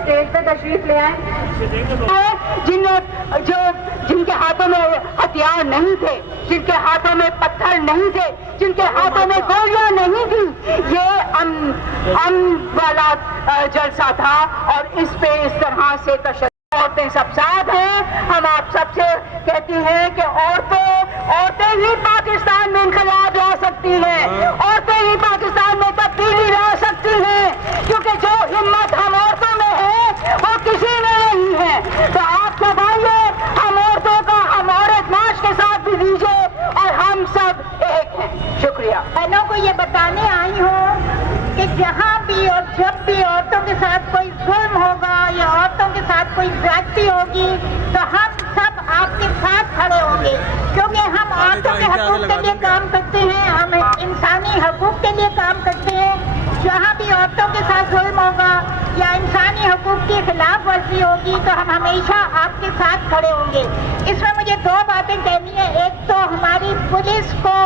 Stage پہ تشریف لے آئیں. جن کے ہاتھوں میں ہتھیار نہیں تھے, جن کے ہاتھوں میں پتھر نہیں تھے, جن کے ہاتھوں میں گولیاں نہیں تھی, یہ امن والا جلسہ تھا اور اس پہ اس طرح سے تشدد. عورتیں سب ساتھ ہیں. ہم آپ سب سے کہتی ہیں کہ عورتیں ہی پاکستان میں انقلاب لا سکتی ہیں, عورتیں ہی پاکستان میں تبدیلی لا سکتی ہیں, کیونکہ جو ہمت ہم عورتوں میں ہے وہ کسی میں نہیں ہے. تو آپ کو بھائیے, ہم عورتوں کا ہم عورت مارچ کے ساتھ بھی دیجیے اور ہم سب ایک ہیں. شکریہ. بہنوں کو یہ بتانے آئی ہوں کہ جہاں بھی اور جب بھی عورتوں کے ساتھ کوئی ظلم ہوگا یا عورتوں کے ساتھ کوئی زیادتی ہوگی تو ہم سب آپ کے ساتھ کھڑے ہوں گے, کیونکہ ہم عورتوں کے حقوق کے لیے کام کرتے ہیں, ہم انسانی حقوق کے لیے کام کرتے ہیں. جہاں بھی عورتوں کے ساتھ ظلم ہوگا یا انسانی حقوق کی خلاف ورزی ہوگی تو ہم ہمیشہ آپ کے ساتھ کھڑے ہوں گے. اس میں مجھے دو باتیں کہنی ہیں. ایک تو ہماری پولیس کو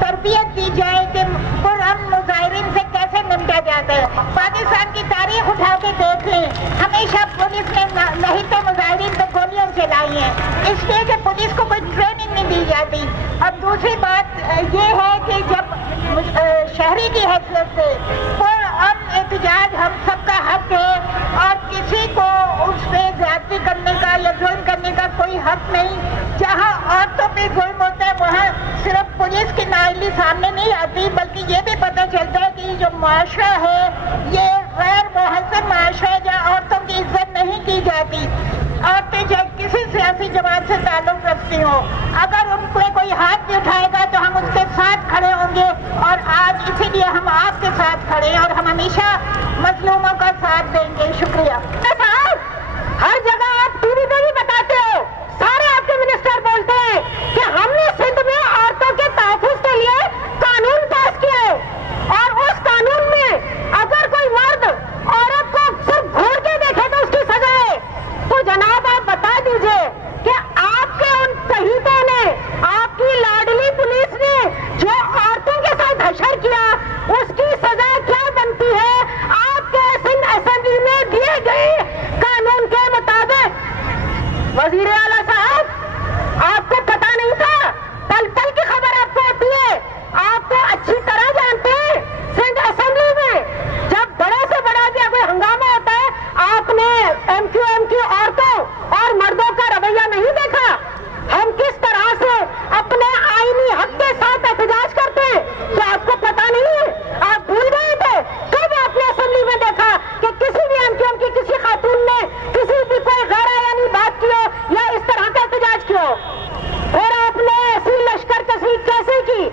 تربیت دی جائے کہ پرامن مظاہرین سے کیسے نمٹا جاتا ہے. پاکستان کی تاریخ اٹھا کے دیکھ لیں, ہمیشہ پولیس نے نہیں تو مظاہرین کو گولیاں چلائی ہیں, اس لیے کہ پولیس کو کوئی ٹریننگ نہیں دی جاتی. اب دوسری بات یہ ہے کہ جب شہری کی حیثیت سے پرامن احتجاج ہم سب کا حق ہے اور کسی کو اس پہ زیادتی کرنے کا یا ظلم کرنے کا کوئی حق نہیں. جہاں عورتوں پہ ظلم ہوتا ہے وہاں صرف پولیس کی نااہلی سامنے نہیں آتی, بلکہ یہ بھی پتہ چلتا ہے کہ جو معاشرہ ہے یہ غیر محسن معاشرہ ہے جہاں عورتوں کی عزت نہیں کی جاتی. عورتیں چاہے کسی سیاسی جماعت سے تعلق رکھتی ہوں, اگر ان پہ کوئی ہاتھ بھی اٹھائے گا تو ہم اس کے ساتھ کھڑے ہوں گے. اور آج اسی لیے ہم آپ کے ساتھ کھڑے ہیں اور ہم ہمیشہ مظلوموں کا ساتھ دیں گے. شکریہ. ہر جگہ آپ ٹی وی پہ بھی بتاتے ہو, سارے آپ کے منسٹر بولتے ہیں کہ ہم نے سندھ میں عورتوں کے تحفظ کے لیے قانون پاس کیا ہے, اور اس قانون میں اگر کوئی مرد عورت کو صرف گھور کے دیکھے تو اس کی سزا ہے. تو جناب آپ بتا دیجئے کہ آپ کے ان شہیدوں نے, آپ کی لاڈلی پولیس نے جو عورتوں کے ساتھ حشر کیا اس کی سزا کیا بنتی ہے. آپ کے سندھ اسمبلی میں دیے گئے قانون کے مطابق. وزیر اعلیٰ صاحب, آپ کو پتا نہیں تھا, پل پل کی خبر آپ کو ہوتی ہے, آپ کو اچھی طرح جانتے ہیں. سندھ اسمبلی میں جب بڑے سے بڑا بھی کوئی ہنگامہ ہوتا ہے, آپ نے ایم کیو کی عورتوں اور مردوں کا رویہ نہیں دیکھا. ہم کس طرح سے اپنے آئینی حق کے ساتھ احتجاج کرتے ہیں, کیا آپ کو پتا نہیں ہے؟ آپ بھول گئے تھے کب آپ نے اسمبلی میں دیکھا کہ کسی بھی ایم کیو کی کسی خاتون نے کسی بھی کوئی غیر آئینی بات کی ہو یا اس طرح کا احتجاج کیا ہو؟ پھر آپ نے ایسی لشکر کشی کیسے کی؟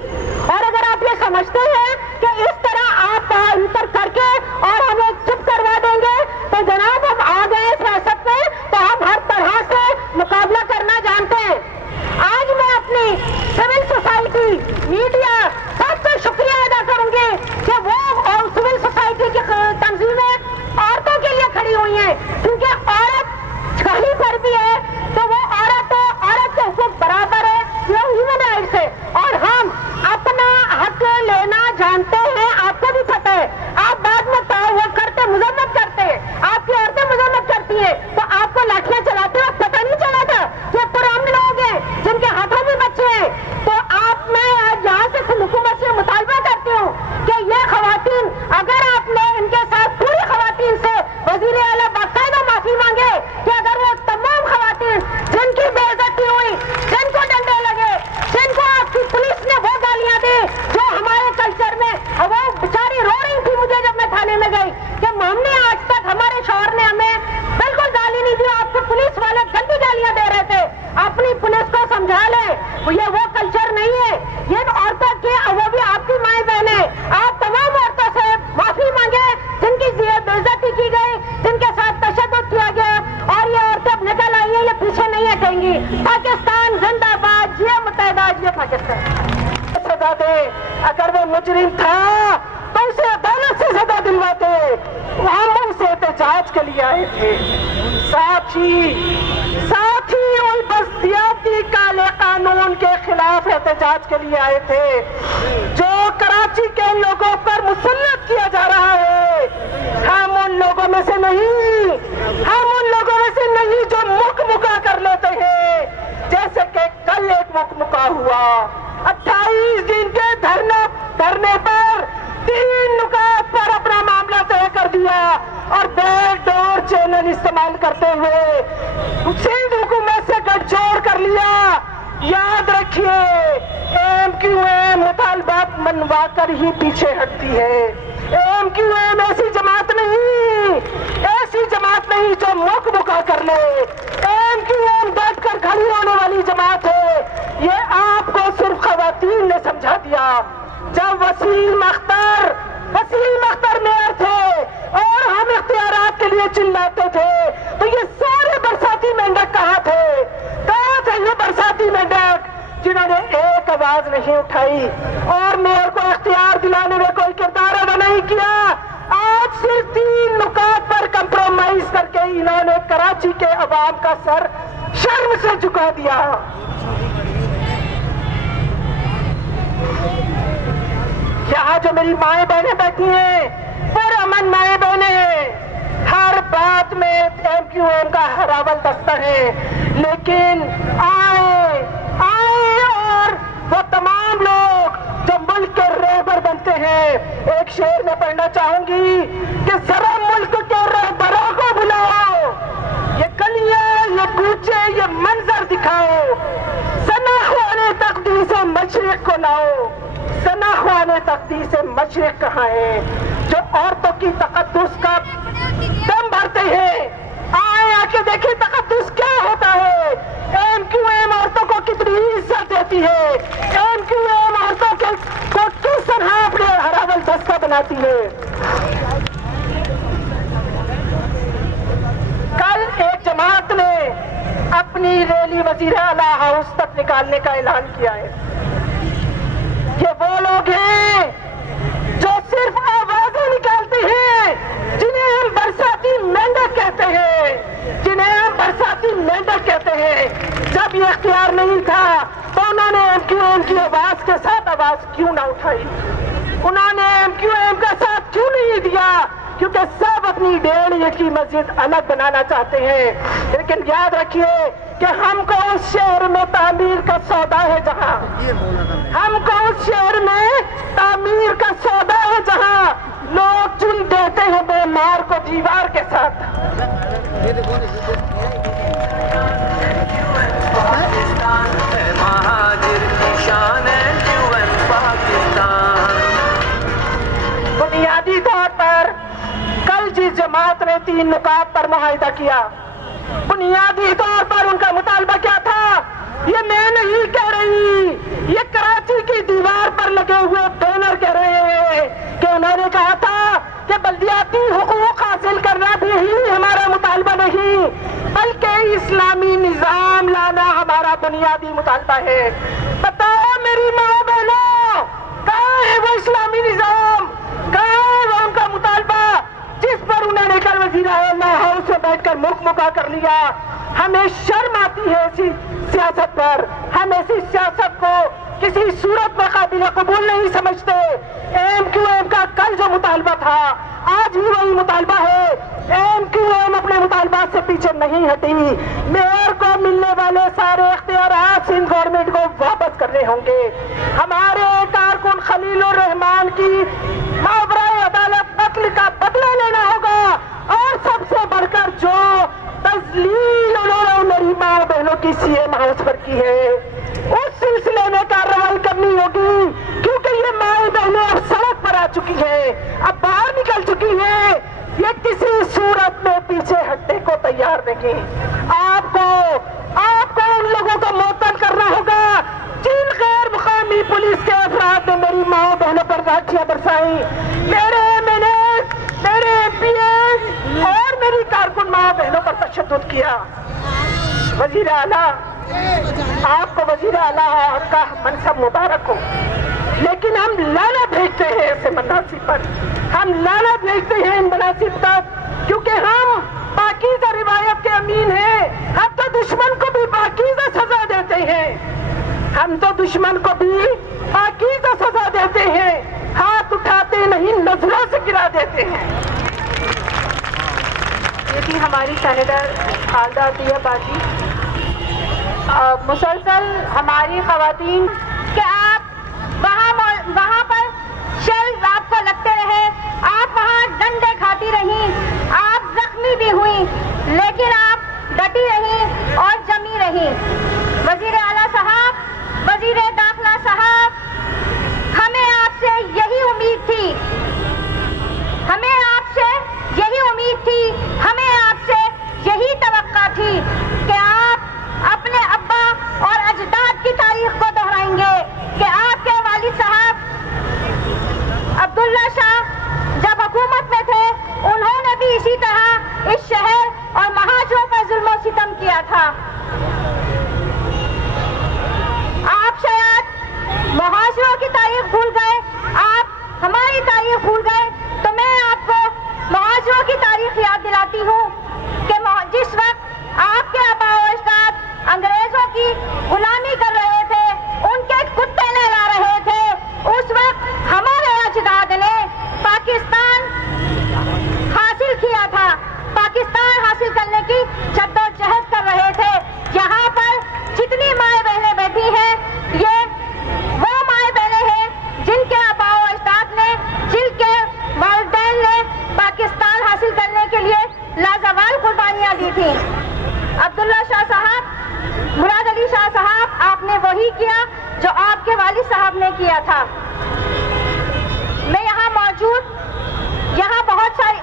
اور اگر آپ یہ سمجھتے ہیں کہ اس طرح آپ انتر کر کے اور ہمیں چپ کروا دیں گے تو جناب ہم آ گئے سیاست میں تو ہم ہر طرح سے مقابلہ کرنا جانتے ہیں. آج میں اپنی سول سوسائٹی, میڈیا سب کو شکریہ ادا کروں گی کہ وہ سول سوسائٹی کی تنظیمیں عورتوں کے لیے کھڑی ہوئی ہیں, کیونکہ عورت کہیں پر بھی ہے تو وہ عورت کے حقوق برابر ہے, یہ ہیومن رائٹس ہے, اور ہم اپنا حق لینا جانتے ہیں. آپ کو بھی پتہ ہے, آپ بعد میں وہ کرتے مذمت کرتے ہیں, آپ کی عورتیں مذمت کرتی ہیں, تو آپ کو لاٹھیاں چلاتے وقت پتہ نہیں چلا تھا کہ پرامن لوگ ہیں جن کے ہاتھوں میں بچے ہیں. تو آپ میں آج یہاں سے حکومت سے مطالبہ کرتی ہوں کہ یہ خواتین, اگر آپ نے ان کے ساتھ پوری خواتین سے وزیر اعلیٰ باقاعدہ معافی مانگے کہ اگر وہ تمام خواتین جن کی بے عزتی ہوئی, جن کو ڈنڈے لگے, جن کو آپ کی پولیس نے وہ گالیاں دی جو ہمارے کلچر میں, وہ بیچاری رو رہی تھی مجھے جب میں تھانے میں گئی کہ ہم نے آج تک ہمارے شوہر نے ہمیں بالکل گالی نہیں دی, آپ کو پولیس والے گندی گالیاں دے رہے تھے. اپنی پولیس کو سمجھا لیں, یہ وہ کلچر نہیں ہے. یہ عورتوں کی, وہ بھی آپ کی مائیں بہنیں, آپ تمام عورتوں سے معافی مانگے جن کی بے عزتی کی گئی, جن کے ساتھ تشدد کیا گیا, اور یہ عورتیں اب نکل آئی ہیں, یہ پیچھے نہیں ہٹیں گی. پاکستان زندہ باد, یہ متحدہ, یہ پاکستان. سزا دے, اگر وہ مجرم تھا تو اسے عدالت سے سزا دلواتے. ہم سے احتجاج کے لیے آئے تھے. ساتھی ان بستیاتی کالے قانون کے خلاف احتجاج کے لیے آئے تھے، جو کراچی کے لوگوں پر مسلط کیا جا رہا ہے، ہم ان لوگوں میں سے نہیں، ہم ان لوگوں میں سے نہیں جو مک مکا کر لیتے ہیں، جیسے کہ کل ایک مک مکا ہوا 28 دن کے دھرنے پر 3 نکات پر اپنا معاملہ طے کر دیا اور بیک ڈور چینل استعمال کرتے ہوئے سندھ حکومت سے گٹھ جوڑ کر لیا۔ یاد رکھیے، ایم کیو ایم مطالبات منوا کر ہی پیچھے ہٹتی ہے۔ ایم کیو ایم ایسی جماعت نہیں جو مک مکا کر لے۔ ایم کیو ایم ڈٹ کر کھڑی ہونے والی جماعت ہے۔ یہ آپ کو صرف خواتین نے سمجھا دیا۔ جب وسیم اختر میئر تھے اور ہم اختیارات کے لیے چلاتے تھے تو یہ سارے برساتی مینڈک کہاں تھے یہ برساتی مینڈک جنہوں نے ایک آواز نہیں اٹھائی اور میئر کو اختیار دلانے میں کوئی کردار ادا نہیں کیا۔ آج صرف 3 نکات پر کمپرومائز کر کے انہوں نے کراچی کے عوام کا سر شرم سے جھکا دیا۔ یہاں جو میری مائیں بہنیں بیٹھی ہیں، پرامن مائیں بہنیں ہیں، ہر بات میں ایم کیو ایم کا ہراول دستہ ہے، لیکن آئے اور وہ تمام لوگ جو ملک کے رہبر بنتے ہیں، ایک شعر میں پڑھنا چاہوں گی کہ ذرا ملک کے رہبروں کو بلاؤ، یہ گلیاں، یہ کوچے، یہ منظر دکھاؤ، سناخوانے تقدیس مشرق کو لاؤ۔ سناخوانے تقدیس مشرق کہاں ہے جو عورتوں کی تقدس کا دم بھرتے ہیں؟ آئے آ کے دیکھیں تقدس کیا ہوتا ہے۔ ایم کیو ایم عورتوں کو کتنی عزت دیتی ہے، ایم کیو ایم عورتوں کو کس طرح اپنے ہراول دستہ بناتی ہے۔ کل ایک جماعت نے اپنی ریلی وزیر اعلیٰ ہاؤس تک نکالنے کا اعلان کیا ہے۔ یہ وہ لوگ ہیں جو صرف آوازیں نکالتے ہیں، جنہیں ہم برساتی مینڈک کہتے ہیں، جب یہ اختیار نہیں تھا تو انہوں نے ایم کیو ایم کی آواز کے ساتھ آواز کیوں نہ اٹھائی؟ انہوں نے ایم کیو ایم کا ساتھ کیوں نہیں دیا؟ کیونکہ سب اپنی 1.5 اینٹ کی مسجد الگ بنانا چاہتے ہیں۔ لیکن یاد رکھیے کہ ہم کو اس شہر میں تعمیر کا سودا ہے جہاں لوگ چن دیتے ہیں بیمار کو دیوار کے ساتھ۔ بنیادی طور پر کل جس جماعت نے 3 نکات پر معاہدہ کیا، بنیادی طور پر ان کا مطالبہ کیا تھا؟ یہ میں نہیں کہہ رہی، یہ کراچی کی دیوار پر لگے ہوئے بینر کہہ رہے ہیں کہ انہوں نے کہا تھا کہ بلدیاتی حقوق حاصل کرنا بھی ہی ہمارا مطالبہ نہیں، بلکہ اسلامی نظام لانا ہمارا بنیادی مطالبہ ہے۔ بتاؤ میری ماں بہنوں، کہاں ہے وہ اسلامی نظام؟ کہاں ہے وہ ان کا مطالبہ جس پر انہوں نے کل وزیر اعلیٰ ہاؤس میں بیٹھ کر مک مکا کر لیا؟ ہمیں شرم آتی ہے ایسی سیاست پر، ہم ایسی سیاست کو کسی صورت میں قابل قبول نہیں سمجھتے۔ ایم کیو ایم کا کل جو مطالبہ تھا آج ہی وہی مطالبہ ہے۔ ایم کیو ایم اپنے مطالبات سے پیچھے نہیں ہٹی۔ میئر کو ملنے والے سارے اختیارات سندھ گورنمنٹ کو واپس کرنے ہوں گے۔ ہمارے کارکن خلیل الرحمان کی ماورائے عدالت قتل کا بدلہ لینا ہوگا، اور سب سے بڑھ کر جو تذلیل انہوں نے میری ماں بہنوں کی سی ایم ہاؤس پر کی ہے، اس سلسلے میں کارروائی کرنی ہوگی، کیونکہ یہ مائیں بہنیں اب سڑک پر آ چکی ہیں، اب باہر نکل چکی ہیں، یہ کسی صورت میں پیچھے ہٹنے کو تیار نہیں۔ آپ کو ان لوگوں کو معطل کرنا ہوگا جن غیر مقامی پولیس کے افراد نے میری ماں بہنوں پر لاٹھیاں برسائی، میرے MNAs، میرے MPs اور میری کارکن ماں بہنوں پر تشدد کیا۔ وزیر اعلیٰ، آپ کو وزیر اعلیٰ کا منصب مبارک ہو، لیکن ہم لعنت بھیجتے ہیں ایسے مناصب پر، ہم لعنت بھیجتے ہیں ان مناصب تک، کیونکہ ہم پاکیزہ روایت کے امین ہیں، ہم تو دشمن کو بھی پاکیزہ سزا دیتے ہیں۔ ہم تو دشمن کو بھی پاکیزہ سزا دیتے ہیں، ہاتھ اٹھاتے نہیں نظروں سے گرا دیتے ہیں۔ یہ تھی ہماری سینیٹر خالدہ عطیہ باجی۔ مسلسل ہماری خواتین کہ آپ وہاں پر شیل آپ کو لگتے رہے، آپ وہاں ڈنڈے کھاتی رہیں، آپ زخمی بھی ہوئیں، لیکن آپ ڈٹی رہیں اور جمی رہیں۔ وزیر اعلیٰ صاحب، وزیر داخلہ صاحب، ہمیں آپ سے یہی امید تھی، ہمیں آپ سے یہی امید تھی، ہمیں آپ سے یہی توقع تھی کہ آپ اپنے ابا اور اجداد کی تاریخ کو دہرائیں گے، کہ آپ کے والد صاحب عبداللہ شاہ جب حکومت میں تھے انہوں نے بھی اسی طرح اس شہر اور مہاجروں پر ظلم و ستم کیا تھا۔ آپ شاید مہاجروں کی تاریخ بھول گئے، آپ ہماری تاریخ بھول گئے، تو میں آپ کو مہاجروں کی تاریخ یاد دلاتی ہوں کہ جس وقت آپ کے آباء و اجداد انگریزوں کی غلامی کر رہے تھے، ان کے کتے نہلا رہے تھے، اس وقت ہمارے اجداد نے پاکستان حاصل کیا تھا، پاکستان حاصل کرنے کی جدوجہد کر رہے تھے۔ یہاں پر جتنی مائیں بہنیں بیٹھی ہیں، یہ وہ مائیں بہنیں ہیں جن کے آباء و اجداد نے، جن کے والدین نے پاکستان حاصل کرنے کے لیے لازوال قربانیاں دی تھیں۔ عبداللہ شاہ صاحب، مراد علی شاہ صاحب، آپ نے وہی کیا جو آپ کے والد صاحب نے کیا تھا۔ میں یہاں موجود، یہاں بہت ساری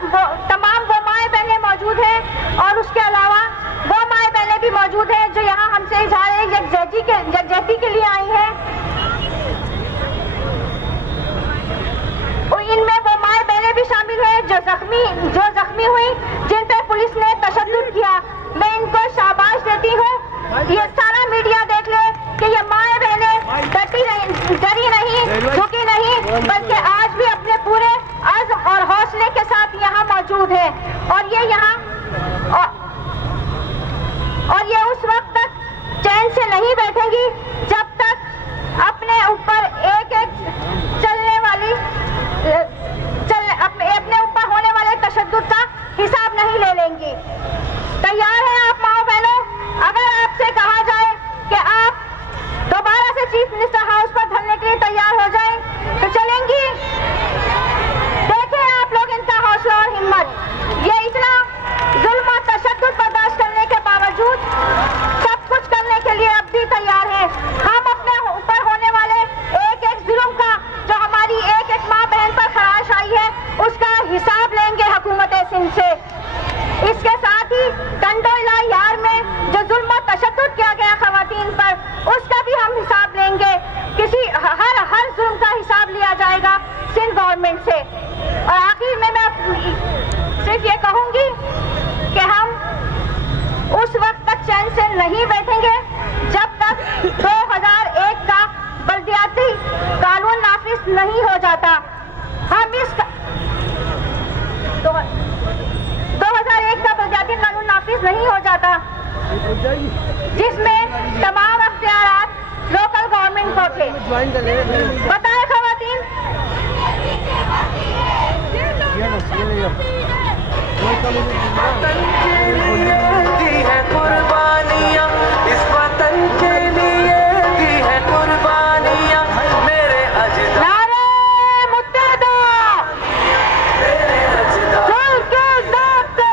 تمام وہ مائیں بہنیں موجود ہیں، اور اس کے علاوہ وہ مائیں بہنیں بھی موجود ہیں جو یہاں ہم سے اظہار یکجہتی کے لیے آئی ہیں۔ ان میں وہ مائیں بہنیں بھی شامل ہیں جو زخمی ہوئی، جن پہ پولیس نے تشدد کیا۔ میں ان کو شاباش دیتی ہوں، یہ سارا میڈیا دیکھ لے کہ یہ مائیں بہنیں ڈری نہیں، جھکی نہیں، بلکہ آج بھی اپنے پورے عزم اور حوصلے کے ساتھ یہاں موجود ہیں، اور یہ یہاں اور یہ اس وقت تک چین سے نہیں بیٹھیں گی جب تک اپنے اوپر اپنے اوپر ہونے والے تشدد کا حساب نہیں لے لیں گی۔ تیار ہیں آپ ماؤں بہنوں؟ اگر آپ سے کہا جائے کہ آپ دوبارہ سے چیف منسٹر ہاؤس پر دھرنے کے لیے تیار ہو جائیں تو چلیں گی؟ دیکھیں آپ لوگ ان کا حوصلہ اور ہمت، یہ اتنا ظلم و تشدد برداشت کرنے کے باوجود سب کچھ کرنے کے لیے اب بھی تیار ہیں۔ ہم اپنے اوپر ہونے والے ایک ایک ظلم کا، جو ہماری ایک ایک ماں بہن پر خراش آئی ہے، اس کا حساب لیں گے حکومت سندھ سے۔ اس کے ساتھ ہی کنڈولا یار میں جو ظلم و تشدد کیا گیا خواتین پر، اس کا بھی ہم حساب لیں گے۔ ہر ظلم کا حساب لیا جائے گا سندھ گورنمنٹ سے۔ اور آخر میں صرف یہ کہوں گی کہ ہم اس وقت تک چین سے نہیں بیٹھیں گے جب تک 2001 کا بلدیاتی قانون نافذ نہیں ہو جاتا۔ ہم اس 2001 کا بلدیاتی قانون نافذ نہیں ہو جاتا، جس میں تمام اختیارات لوکل گورنمنٹ کو تھے۔ بتائیں خواتین، دی ہے قربانیاں، اس وطن کے لیے دی ہے قربانیاں، میرے اجداد نعرہ متحدہ، ظلم کے داغ سے،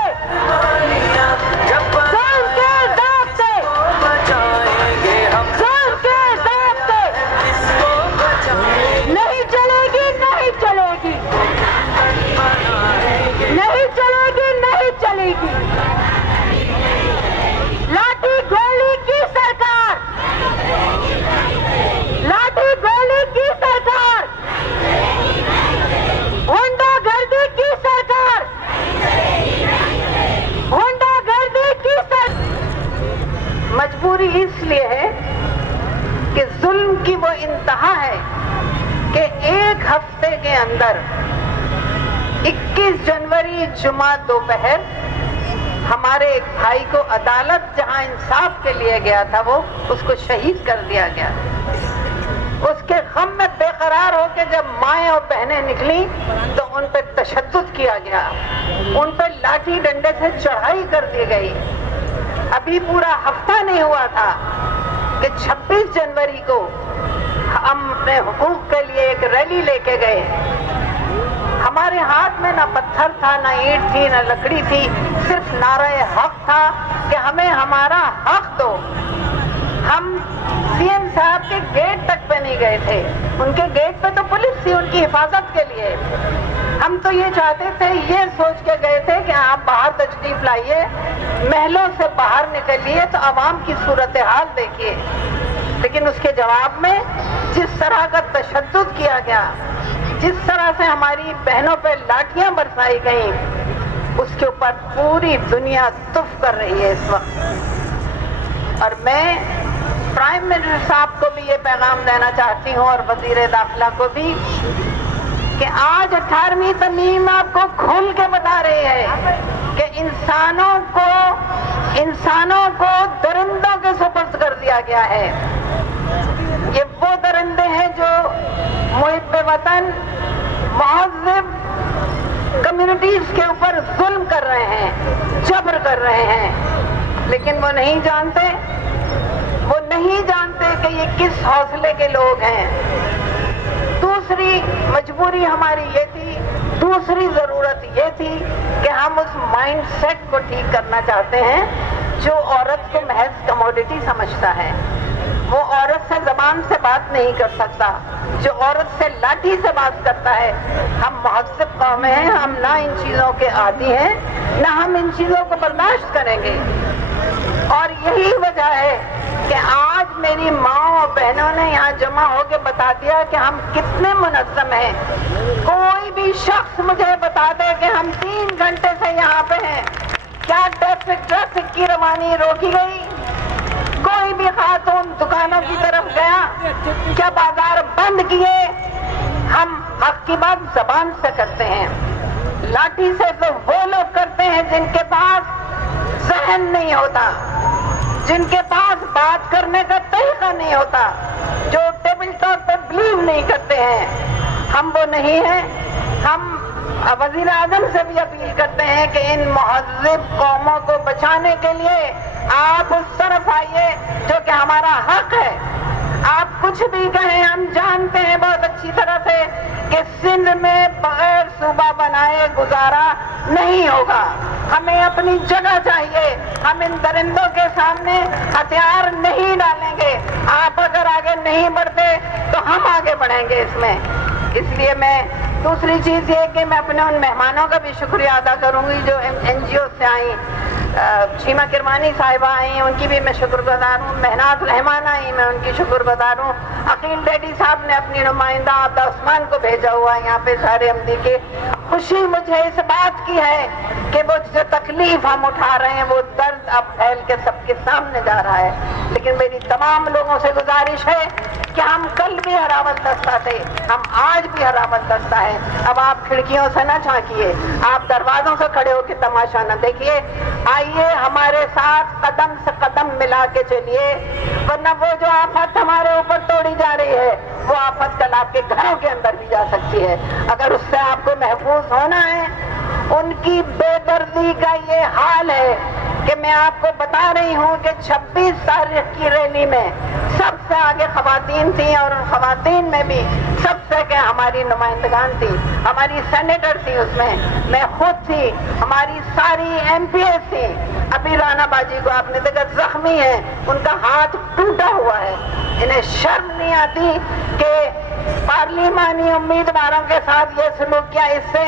جب ظلم کے داغ سے، بچائیں گے ہم ظلم کے داغ سے اس کو بچائیں گے، نہیں چلے گی، نہیں چلے گی، نہیں چلے گی، نہیں چلے گی۔ لاٹھی گولی کی سرکار، لاٹھی گولی کی سرکار، ہونڈا گردی کی سرکار، ہونڈا گردی کی سرکار۔ مجبوری اس لیے ہے کہ ظلم کی وہ انتہا ہے کہ ایک ہفتے کے اندر 21 جنوری جمعہ دوپہر ہمارے ایک بھائی کو عدالت جہاں انصاف کے لیے گیا تھا وہ اس کو شہید کر دیا گیا. اس کے غم میں بے قرار ہو کے جب مائیں اور بہنیں نکلی تو ان پہ تشدد کیا گیا, ان پہ لاٹھی ڈنڈے سے چڑھائی کر دی گئی. ابھی پورا ہفتہ نہیں ہوا تھا کہ 26 جنوری کو ہم اپنے حقوق کے لیے ایک ریلی لے کے گئے. ہمارے ہاتھ میں نہ پتھر تھا, نہ اینٹ تھی, نہ لکڑی تھی, صرف نعرہ حق تھا کہ ہمیں ہمارا حق دو. ہم سی ایم صاحب کے گیٹ تک پہ نہیں گئے تھے, ان کے گیٹ پہ تو پولیس تھی ان کی حفاظت کے لیے. ہم تو یہ چاہتے تھے, یہ سوچ کے گئے تھے کہ آپ باہر تشریف لائیے, محلوں سے باہر نکلیے تو عوام کی صورتحال دیکھیے. لیکن اس کے جواب میں جس طرح کا تشدد کیا گیا, جس طرح سے ہماری بہنوں پہ لاٹھیاں برسائی گئیں, اس کے اوپر پوری دنیا تف کر رہی ہے اس وقت. اور میں پرائم منسٹر صاحب کو بھی یہ پیغام دینا چاہتی ہوں اور وزیر داخلہ کو بھی کہ آج 18ویں ترمیم آپ کو کھول کے بتا رہی ہے کہ انسانوں کو درندوں کے سپرد کر دیا گیا ہے. یہ وہ درندے ہیں جو محب وطن, مہذب کمیونٹیز کے اوپر ظلم کر رہے ہیں, جبر کر رہے ہیں, لیکن وہ نہیں جانتے کہ یہ کس حوصلے کے لوگ ہیں. دوسری مجبوری ہماری یہ تھی, دوسری ضرورت یہ تھی کہ ہم اس مائنڈ سیٹ کو ٹھیک کرنا چاہتے ہیں جو عورت کو محض کموڈٹی سمجھتا ہے. وہ عورت سے زبان سے بات نہیں کر سکتا, جو عورت سے لاٹھی سے بات کرتا ہے. ہم مہذب قوم ہیں, ہم نہ ان چیزوں کے عادی ہیں, نہ ہم ان چیزوں کو برداشت کریں گے. اور یہی وجہ ہے کہ آج میری ماں اور بہنوں نے یہاں جمع ہو کے بتا دیا کہ ہم کتنے منظم ہیں. کوئی بھی شخص مجھے بتا دے کہ ہم 3 گھنٹے سے یہاں پہ ہیں, کیا ٹریفک کی روانی روکی گئی؟ کوئی بھی خاتون دکانوں کی طرف گیا؟ کیا بازار بند کیے؟ ہم حق کی بات زبان سے کرتے ہیں, لاٹھی سے تو وہ لوگ کرتے ہیں جن کے پاس ذہن نہیں ہوتا, جن کے پاس بات کرنے کا طریقہ نہیں ہوتا, جو ٹیبل ٹاک پر بلیو نہیں کرتے ہیں. ہم وہ نہیں ہیں. ہم وزیر اعظم سے بھی اپیل کرتے ہیں کہ ان مہذب قوموں کو بچانے کے لیے آپ اس طرف آئیے جو کہ ہمارا حق ہے. آپ کچھ بھی کہیں, ہم جانتے ہیں بہت اچھی طرح سے کہ سندھ میں بغیر صوبہ بنائے گزارا نہیں ہوگا. ہمیں اپنی جگہ چاہیے. ہم ان درندوں کے سامنے ہتھیار نہیں ڈالیں گے. آپ اگر آگے نہیں بڑھتے تو ہم آگے بڑھیں گے اس میں. اس لیے میں دوسری چیز یہ کہ میں اپنے ان مہمانوں کا بھی شکریہ ادا کروں گی جو NGO سے آئیں. شیما کرمانی صاحبہ آئیں, ان کی بھی میں شکر گزار ہوں. مہنات رحمان آئیں, میں ان کی شکر گزار ہوں. عقیل ڈیڈی صاحب نے اپنی نمائندہ عبدہ عثمان کو بھیجا ہوا یہاں پہ سارے احمدی کے. خوشی مجھے اس بات کی ہے کہ وہ جو تکلیف ہم اٹھا رہے ہیں وہ درد اب پھیل کے سب کے سامنے جا رہا ہے. لیکن میری تمام لوگوں سے گزارش ہے کہ ہم کل بھی ہراول دستہ تھے, ہم آج بھی ہراول دستہ ہے. اب آپ کھڑکیوں سے نہ جھانکیے, آپ دروازوں سے کھڑے ہو کے تماشا نہ دیکھیے. آئیے ہمارے ساتھ قدم سے قدم ملا کے چلیے, ورنہ وہ جو آفت ہمارے اوپر توڑی جا رہی ہے وہ آفت کل آپ کے گھروں کے اندر بھی جا سکتی ہے. اگر اس سے آپ کو محفوظ ہونا ہے, ان کی بے دردی کا یہ حال ہے کہ میں آپ کو بتا رہی ہوں کہ 26 تاریخ کی ریلی میں سب سے آگے خواتین تھیں, اور خواتین میں بھی سب سے کہ ہماری نمائندگان تھی, ہماری سینیٹر تھی, اس میں خود تھی, ہماری ساری MPs تھی. ابھی رانا باجی کو آپ نے دیکھا زخمی ہے, ان کا ہاتھ ٹوٹا ہوا ہے. انہیں شرم نہیں آتی کہ پارلیمانی امیدواروں کے ساتھ یہ سلوک کیا؟ اس سے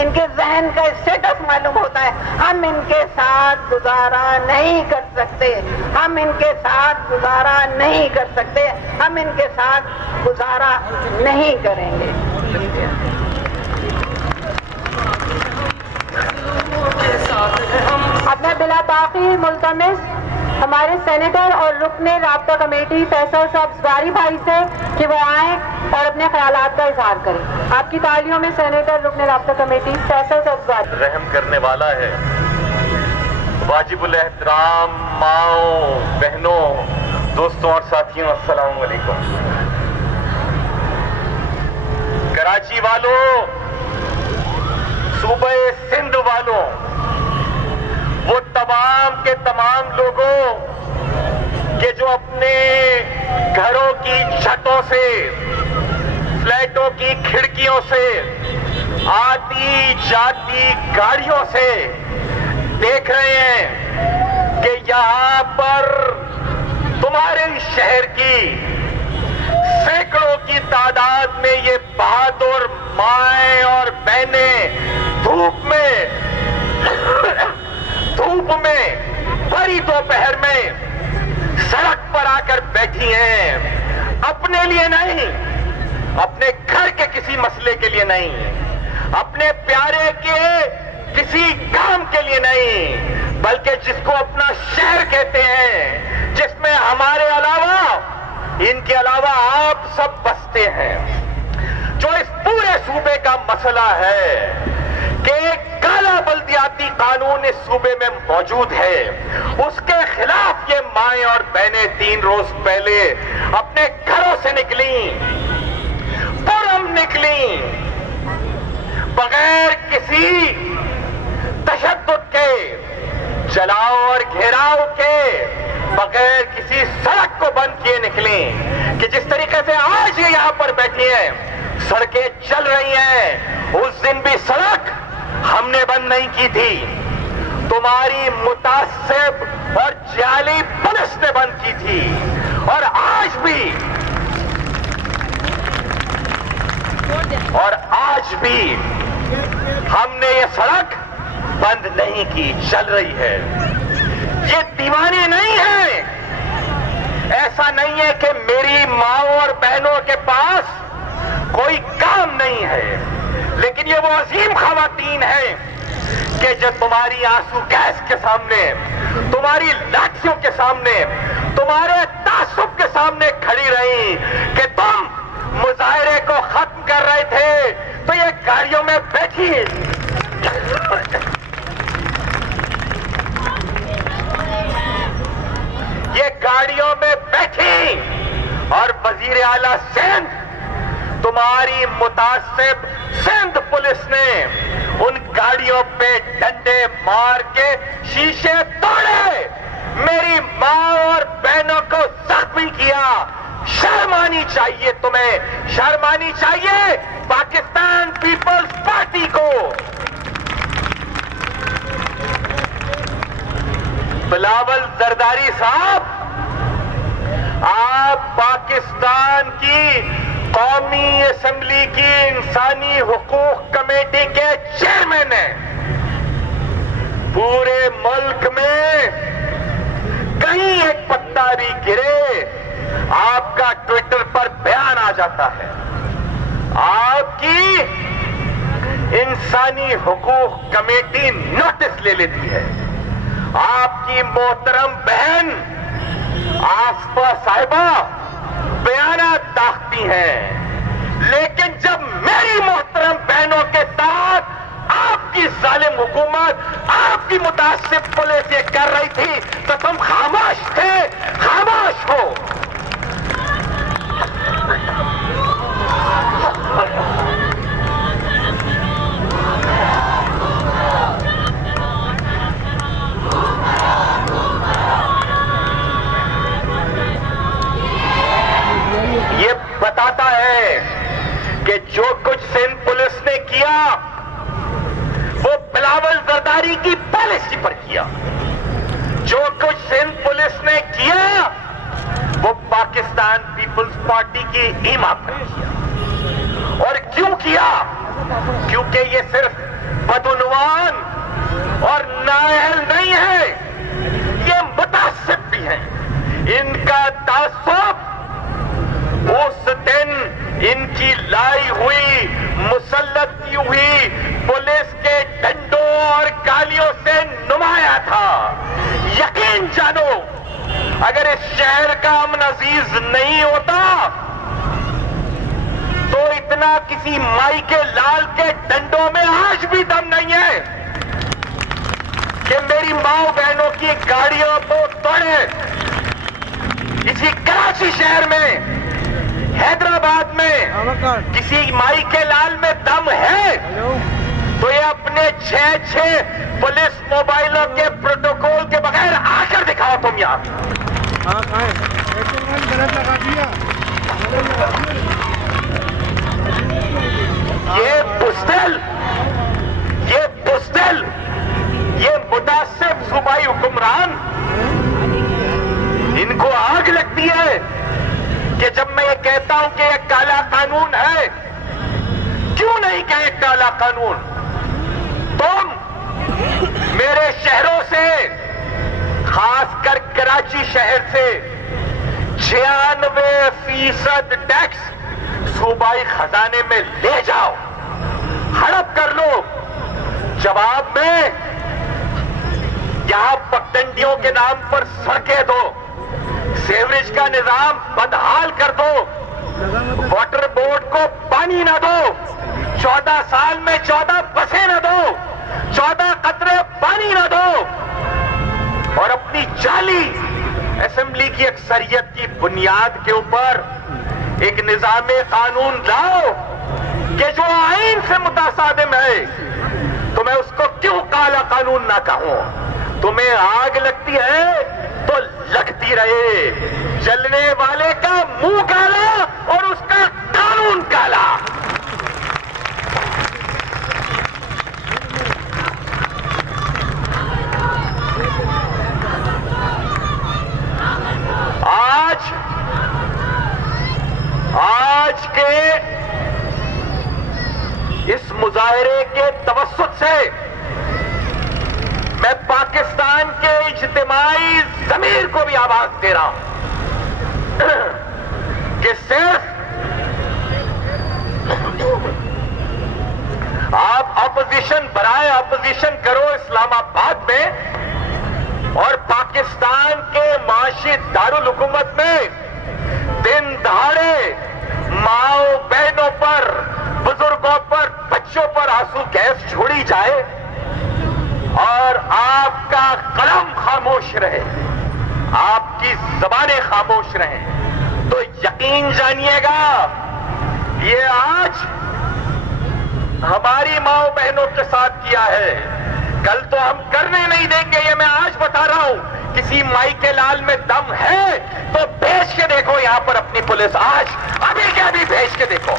ان کے ذہن کا اسٹیٹس معلوم ہوتا ہے. ہم ان کے ساتھ گزارا نہیں کر سکتے, ہم ان کے ساتھ گزارا نہیں کر سکتے, ہم ان کے ساتھ گزارا نہیں کریں گے. اب میں بلا تاخیر ملتمس ہمارے سینیٹر اور رکن رابطہ کمیٹی فیصل سبزواری بھائی سے کہ وہ آئیں اور اپنے خیالات کا اظہار کریں. آپ کی تالیوں میں سینیٹر رکن رابطہ کمیٹی فیصل سبزواری. رحم کرنے والا ہے, واجب الاحترام ماؤں، بہنوں، دوستوں اور ساتھیوں، السلام علیکم۔ کراچی والوں، صوبہ سندھ والوں، وہ تمام کے تمام لوگوں کہ جو اپنے گھروں کی چھتوں سے، فلیٹوں کی کھڑکیوں سے، آتی جاتی گاڑیوں سے دیکھ رہے ہیں کہ یہاں پر تمہارے شہر کی سینکڑوں کی تعداد میں یہ بہادر مائیں اور بہنیں دھوپ میں بھری دوپہر میں سڑک پر آ کر بیٹھی ہیں، اپنے لیے نہیں، اپنے گھر کے کسی مسئلے کے لیے نہیں، اپنے پیارے کے کسی کام کے لیے نہیں، بلکہ جس کو اپنا شہر کہتے ہیں، جس میں ہمارے علاوہ، ان کے علاوہ آپ سب بستے ہیں، جو اس پورے صوبے کا مسئلہ ہے کہ ایک کالا بلدیاتی قانون اس صوبے میں موجود ہے، اس کے خلاف یہ مائیں اور بہنیں 3 روز پہلے اپنے گھروں سے نکلیں، پرم نکلیں، بغیر کسی تشدد کے، جلاؤ اور گھیراؤ کے، بغیر کسی سڑک کو بند کیے نکلیں، کہ جس طریقے سے آج یہ یہاں پر بیٹھی ہیں، سڑکیں چل رہی ہیں، اس دن بھی سڑک ہم نے بند نہیں کی تھی، تمہاری متعصب اور جعلی پولیس نے بند کی تھی، اور آج بھی ہم نے یہ سڑک بند نہیں کی، چل رہی ہے۔ یہ دیوانے نہیں ہیں، ایسا نہیں ہے کہ میری ماؤں اور بہنوں کے پاس کوئی کام نہیں ہے، لیکن یہ وہ عظیم خواتین ہیں کہ جو تمہاری آنسو گیس کے سامنے، تمہاری لاٹھیوں کے سامنے، تمہارے تعصب کے سامنے کھڑی رہیں، کہ تم مظاہرے کو ختم کر رہے تھے تو یہ گاڑیوں میں بیٹھی، یہ گاڑیوں میں بیٹھی، اور وزیر اعلیٰ سندھ، تمہاری متعصب سندھ پولیس نے ان گاڑیوں پہ ڈنڈے مار کے شیشے توڑے، میری ماں اور بہنوں کو زخمی کیا۔ شرم آنی چاہیے تمہیں، شرم آنی چاہیے پاکستان پیپلز پارٹی کو۔ بلاول زرداری صاحب، آپ پاکستان کی قومی اسمبلی کی انسانی حقوق کمیٹی کے چیئرمین ہیں، پورے ملک میں کہیں ایک پتا بھی گرے آپ کا ٹویٹر پر بیان آ جاتا ہے، آپ کی انسانی حقوق کمیٹی نوٹس لے لیتی ہے، آپ کی محترم بہن آصفہ صاحبہ بیانات داغتی ہیں، لیکن جب میری محترم بہنوں کے ساتھ آپ کی ظالم حکومت، آپ کی متعصب پولیس یہ کر رہی تھی تو تم خاموش تھے، خاموش ہو۔ یہ بتاتا ہے کہ جو کچھ سندھ پولیس نے کیا وہ بلاول زرداری کی پالیسی پر کیا، جو کچھ سندھ پولیس نے کیا وہ پاکستان پیپلز پارٹی کی ایما پر کیا۔ اور کیوں کیا؟ کیونکہ یہ صرف بدعنوان اور نااہل نہیں ہے، یہ متعصب بھی ہیں، ان کا تعصب اس دن ان کی لائی ہوئی مسلط کی ہوئی پولیس کے ڈنڈوں اور گالیوں سے نمایاں تھا۔ یقین جانو اگر اس شہر کا امن عزیز نہیں ہوتا تو اتنا کسی مائی کے لال کے ڈنڈوں میں آج بھی دم نہیں ہے۔ کہ میری ماؤں بہنوں کی گاڑیوں کو توڑے. کسی کراچی شہر میں, حیدرآباد میں کسی مائی کے لال میں دم ہے تو یہ اپنے 6 پولیس موبائلوں کے پروٹوکول کے بغیر آ کر دکھاؤ تم یہاں. یہ بزدل, یہ متعصب صوبائی حکمران, ان کو آگ لگتی ہے کہ جب میں یہ کہتا ہوں کہ یہ کالا قانون ہے. کیوں نہیں کہ یہ کالا قانون؟ تم میرے شہروں سے, خاص کر کراچی شہر سے 96% ٹیکس صوبائی خزانے میں لے جاؤ, ہڑپ کر لو. جواب میں یہاں پگڈنڈیوں کے نام پر سڑکیں دو, سیوریج کا نظام بدحال کر دو, واٹر بورڈ کو پانی نہ دو, 14 سال میں 14 بسیں نہ دو, 14 قطرے پانی نہ دو, اور اپنی جعلی اسمبلی کی اکثریت کی بنیاد کے اوپر ایک نظام قانون لاؤ کہ جو آئین سے متصادم ہے. تو میں اس کو کیوں کالا قانون نہ کہوں؟ تمہیں آگ لگتی ہے تو لگتی رہے, جلنے والے کا منہ کالا اور اس کا قانون کالا. آج کے اس مظاہرے کے توسط سے میں پاکستان کے اجتماعی ضمیر کو بھی آواز دے رہا ہوں کہ صرف آپ اپوزیشن برائے اپوزیشن کرو اسلام آباد میں, اور پاکستان کے معاشی دارالحکومت میں دن دہاڑے ماؤں بہنوں پر, بزرگوں پر, بچوں پر آنسو گیس چھوڑی جائے اور آپ کا قلم خاموش رہے, آپ کی زبانیں خاموش رہیں, تو یقین جانیے گا یہ آج ہماری ماؤں بہنوں کے ساتھ کیا ہے, کل تو ہم کرنے نہیں دیں گے. یہ میں آج بتا رہا ہوں, کسی مائی کے لال میں دم ہے تو بھیج کے دیکھو یہاں پر اپنی پولیس, آج ابھی کے ابھی بھیج کے دیکھو.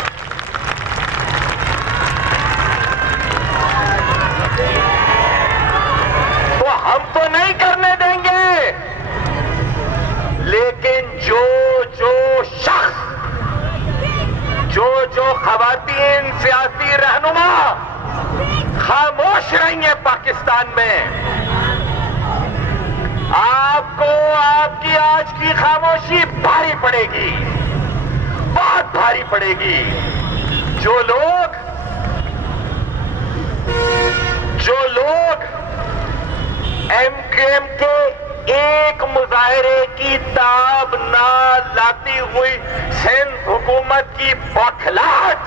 تو ہم تو نہیں کرنے دیں گے, لیکن جو شخص, جو خواتین سیاسی رہنما خاموش رہی ہیں پاکستان میں, آپ کو آپ کی آج کی خاموشی بھاری پڑے گی, بہت بھاری پڑے گی. جو لوگ ایم کیو ایم کے ایک مظاہرے کی تاب نہ لاتی ہوئی سندھ حکومت کی بوکھلاہٹ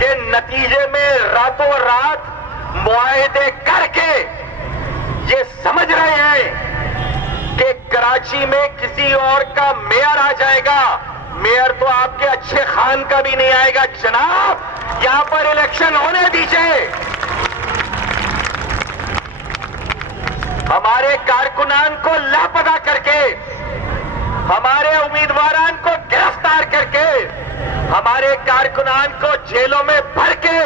کے نتیجے میں راتوں رات معاہدے کر کے یہ سمجھ رہے ہیں کہ کراچی میں کسی اور کا میئر آ جائے گا, میئر تو آپ کے اچھے خان کا بھی نہیں آئے گا جناب, یہاں پر الیکشن ہونے دیجئے. ہمارے کارکنان کو لاپتہ کر کے, ہمارے امیدواران کو گرفتار کر کے, ہمارے کارکنان کو جیلوں میں بھر کے,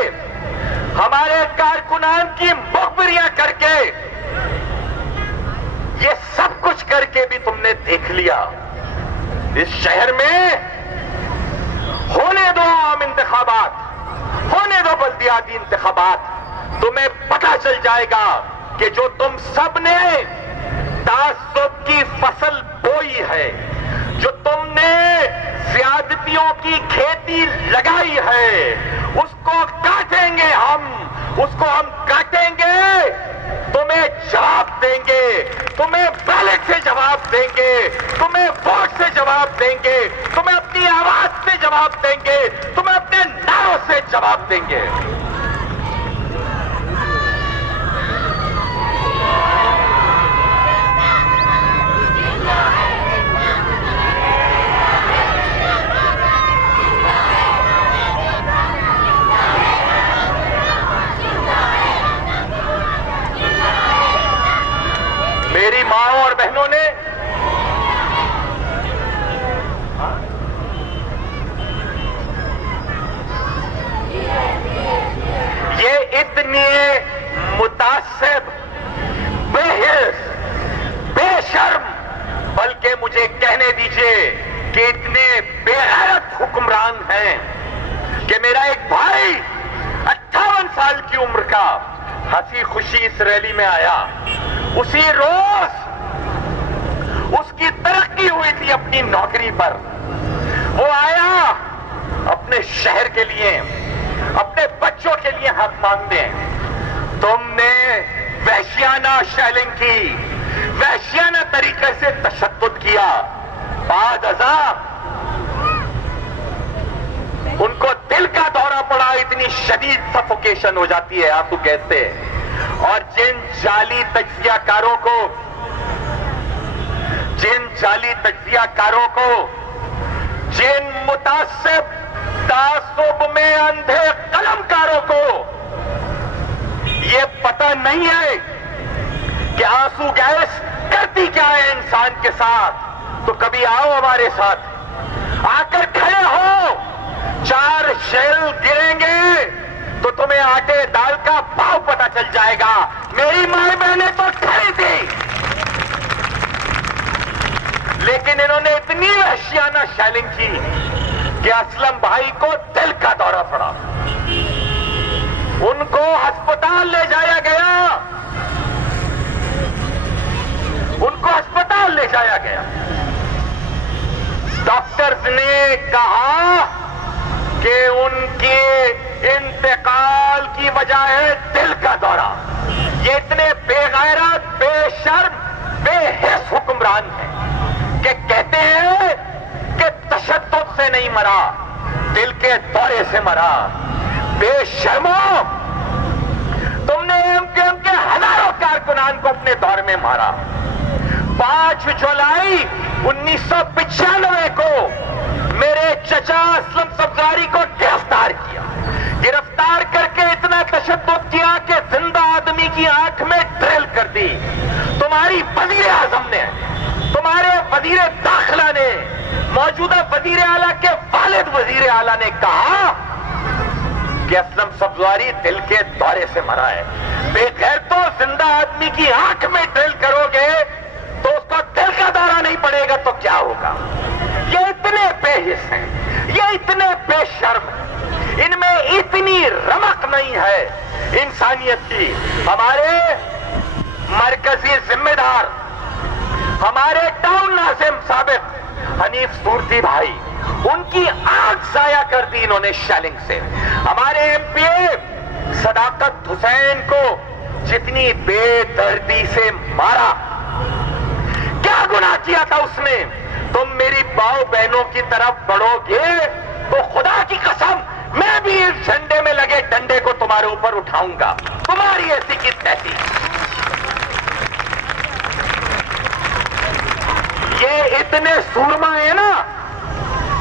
ہمارے کارکنان کی مخبریاں کر کے, یہ سب کچھ کر کے بھی تم نے دیکھ لیا. اس شہر میں ہونے دو عام انتخابات, ہونے دو بلدیاتی انتخابات, تمہیں پتہ چل جائے گا کہ جو تم سب نے تعصب کی فصل بوئی ہے, جو تم نے زیادتیوں کی کھیتی لگائی ہے, اس کو کاٹیں گے ہم, اس کو ہم کاٹیں گے, تمہیں جواب دیں گے, تمہیں بیلٹ سے جواب دیں گے, تمہیں ووٹ سے جواب دیں گے, تمہیں اپنی آواز سے جواب دیں گے, تمہیں اپنے نعروں سے جواب دیں گے. ماؤں اور بہنوں نے یہ اتنی متعصب، بے حس، بے شرم، بلکہ مجھے کہنے دیجئے کہ اتنے بے غیرت حکمران ہیں کہ میرا ایک بھائی 58 سال کی عمر کا ہنسی خوشی اس ریلی میں آیا، اسی روز اس کی ترقی ہوئی تھی اپنی نوکری پر، وہ آیا اپنے شہر کے لیے، اپنے بچوں کے لیے حق مانگنے، تم نے وحشیانہ شیلنگ کی، وحشیانہ طریقے سے تشدد کیا، بعد ازاں ان کو دل کا دورہ پڑا، اتنی شدید سفوکیشن ہو جاتی ہے آنسو کہتے، اور جن جعلی تجزیہ کاروں کو، جن متعصب تعصب میں اندھے قلم کاروں کو یہ پتہ نہیں ہے کہ آنسو گیس کرتی کیا ہے انسان کے ساتھ، تو کبھی آؤ ہمارے ساتھ، آ کر کھڑے ہو، 4 شیل گریں گے تو تمہیں آٹے دال کا بھاؤ پتہ چل جائے گا۔ میری مائیں بہنیں تو کھڑی تھی، لیکن انہوں نے اتنی وحشیانہ شیلنگ کی کہ اسلم بھائی کو دل کا دورہ پڑا، ان کو ہسپتال لے جایا گیا، ڈاکٹرز نے کہا کہ ان کے انتقال کی وجہ ہے دل کا دورہ۔ یہ اتنے بے غیرت، بے شرم، بے حس حکمران ہیں کہ کہتے ہیں کہ تشدد سے نہیں مرا، دل کے دورے سے مرا۔ بے شرمو، تم نے ایم کیو ایم کے ہزاروں کارکنان کو اپنے دور میں مارا۔ 5 جولائی 1995 کو میرے چچا اسلم سبزواری کو گرفتار کیا، گرفتار کر کے اتنا تشدد کیا کہ زندہ آدمی کی آنکھ میں ڈرل کر دی۔ تمہاری وزیر اعظم نے، تمہارے وزیر داخلہ نے، موجودہ وزیر اعلیٰ کے والد وزیر اعلیٰ نے کہا کہ اسلم سبزواری دل کے دورے سے مرا ہے۔ بے غیر تو زندہ آدمی کی آنکھ میں ڈرل کرو گے تو اس کو دل کا دورہ نہیں پڑے گا تو کیا ہوگا؟ یہ اتنے بے حس ہیں، یہ اتنے بے شرم ہیں، ان میں اتنی رمق نہیں ہے انسانیت کی۔ ہمارے مرکزی ذمہ دار، ہمارے ٹاؤن ناظم سابق حنیف صورتی بھائی، ان کی آنکھ ضائع کر دی انہوں نے شیلنگ سے۔ ہمارے ایم پی اے صداقت حسین کو جتنی بے دردی سے مارا، کیا گناہ کیا تھا اس نے؟ تم میری باؤ بہنوں کی طرف بڑھو گے تو خدا کی قسم میں بھی اس جھنڈے میں لگے ڈنڈے کو تمہارے اوپر اٹھاؤں گا، تمہاری ایسی کی تیسی۔ یہ اتنے سورما ہیں نا،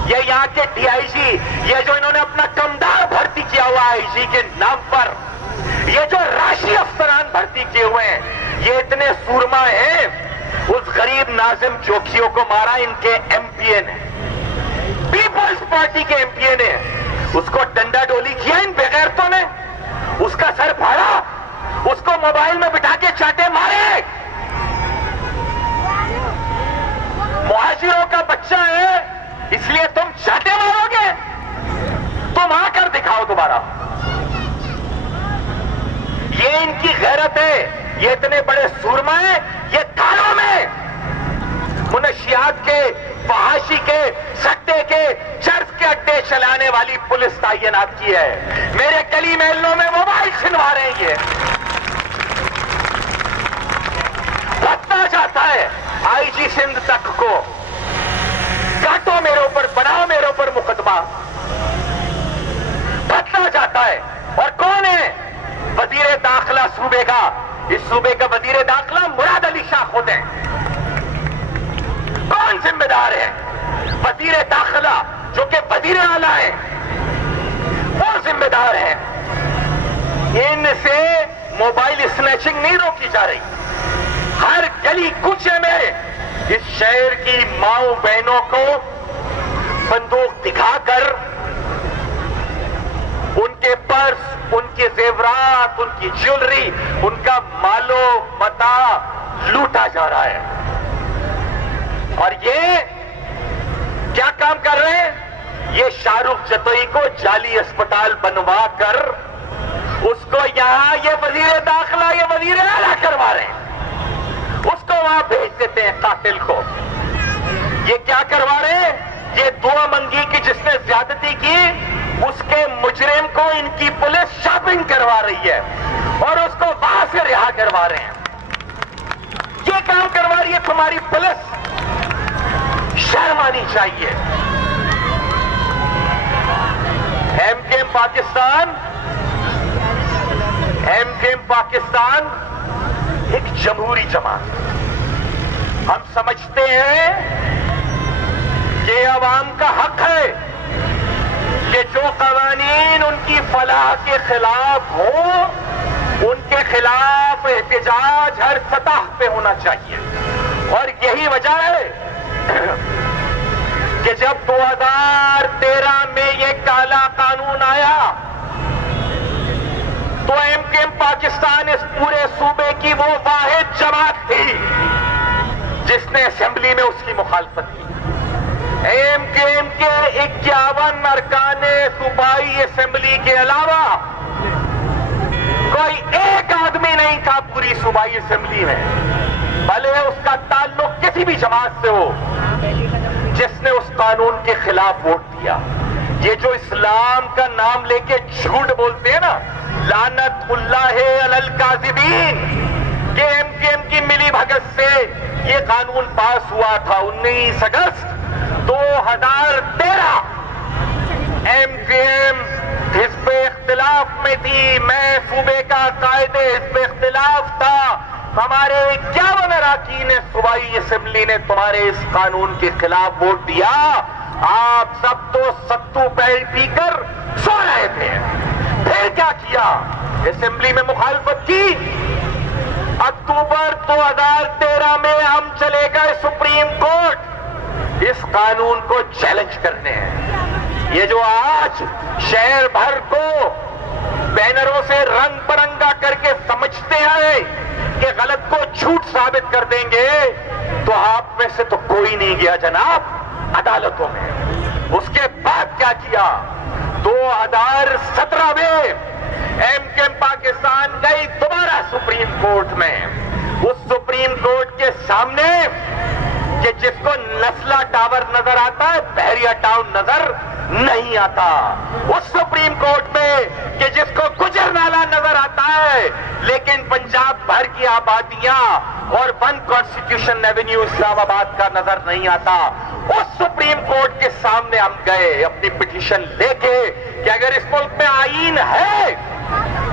یہ یہاں کے ڈی آئی جی، یہ جو انہوں نے اپنا کمدار بھرتی کیا ہوا آئی جی کے نام پر، یہ جو راشی افسران بھرتی کیے ہوئے ہیں، یہ اتنے سورما ہیں۔ اس غریب ناظم چوکھیوں کو مارا ان کے ایم پی اے نے، پیپلز پارٹی کے ایم پی اے نے، اس کو ڈنڈا ڈولی کیا ان بغیرتوں نے، اس کا سر پھاڑا، اس کو موبائل میں بٹھا کے چاٹے مارے۔ مہاجروں کا بچہ ہے اس لیے تم چاٹے مارو گے؟ تم آ کر دکھاؤ دوبارہ۔ یہ ان کی غیرت ہے، یہ اتنے بڑے سورما ہیں، یہ تھانوں میں منشیات کے، فحاشی کے، سٹے کے، چرس کے اڈے چلانے والی پولیس تعینات کی ہے۔ میرے گلی محلوں میں موبائل چھنوا رہے ہیں۔ یہ بھگتا جاتا ہے آئی جی سندھ تک کو، کاٹو میرے اوپر، بناؤ میرے اوپر مقدمہ، بھگتا جاتا ہے۔ اور کون ہے وزیر داخلہ صوبے کا؟ اس صوبے کا وزیر داخلہ مراد علی شاہ خود ہیں۔ کون ذمہ دار ہے؟ وزیر داخلہ جو کہ وزیر اعلیٰ ہیں، وہ ذمہ دار ہیں۔ ان سے موبائل اسنیچنگ نہیں روکی جا رہی، ہر گلی کوچے میں اس شہر کی ماؤں بہنوں کو بندوق دکھا کر ان کے پرس، ان کے زیورات، ان کی جیولری، ان کا مال و متاع لوٹا جا رہا ہے. اور یہ کیا کام کر رہے ہیں؟ یہ شاہ رخ جتوئی کو جعلی اسپتال بنوا کر اس کو یہاں یہ وزیر داخلہ، یہ وزیر اعلیٰ کروا رہے ہیں، اس کو وہاں بھیج دیتے ہیں قاتل کو. یہ کیا کروا رہے ہیں؟ یہ دعا منگی کہ جس نے زیادتی کی اس کے مجرم کو ان کی پولیس شاپنگ کروا رہی ہے اور اس کو وہاں سے رہا کروا رہے ہیں. یہ کام کروا رہی ہے تمہاری پولیس. شرم آنی چاہیے. ایم کے ایم پاکستان ایک جمہوری جماعت. ہم سمجھتے ہیں کہ عوام کا حق ہے کہ جو قوانین ان کی فلاح کے خلاف ہوں ان کے خلاف احتجاج ہر سطح پہ ہونا چاہیے. اور یہی وجہ ہے کہ جب 2013 میں یہ کالا قانون آیا تو ایم کے ایم پاکستان اس پورے صوبے کی وہ واحد جماعت تھی جس نے اسمبلی میں اس کی مخالفت کی. ایم کے ایم کے 51 ارکان صوبائی اسمبلی کے علاوہ کوئی ایک آدمی نہیں تھا پوری صوبائی اسمبلی میں، بھلے اس کا تعلق کسی بھی جماعت سے ہو، جس نے اس قانون کے خلاف ووٹ دیا. یہ جو اسلام کا نام لے کے جھوٹ بولتے ہیں نا، لعنت اللہ علی الکاذبین، کہ ایم کے ایم کی ملی بھگت سے یہ قانون پاس ہوا تھا. 19 اگست 2013 ایم کے ایم حزب اختلاف میں تھی. میں صوبے کا قائد حزب اختلاف تھا. ہمارے 51 اراکین صوبائی اسمبلی نے تمہارے اس قانون کے خلاف ووٹ دیا. آپ سب تو ستو پی کر سو رہے تھے. پھر کیا کیا؟ اسمبلی میں مخالفت کی. اکتوبر 2013 میں ہم چلے گئے سپریم کورٹ اس قانون کو چیلنج کرنے ہیں. یہ جو آج شہر بھر کو بینروں سے رنگ برنگا کر کے سمجھتے ہیں کہ غلط کو جھوٹ ثابت کر دیں گے، تو آپ میں سے تو کوئی نہیں گیا جناب عدالتوں میں. اس کے بعد کیا کیا؟ 2017 میں ایم کے ایم پاکستان گئی دوبارہ سپریم کورٹ میں. اس سپریم کورٹ کے سامنے کہ جس کو نسلہ ٹاور نظر آتا ہے بحریہ ٹاؤن نظر نہیں آتا. اس سپریم کورٹ میں کہ جس کو گجر نالہ نظر آتا ہے لیکن پنجاب بھر کی آبادیاں اور 1 کانسٹیٹیوشن ایونیو اسلام آباد کا نظر نہیں آتا. اس سپریم کورٹ کے سامنے ہم گئے اپنی پٹیشن لے کے کہ اگر اس ملک میں آئین ہے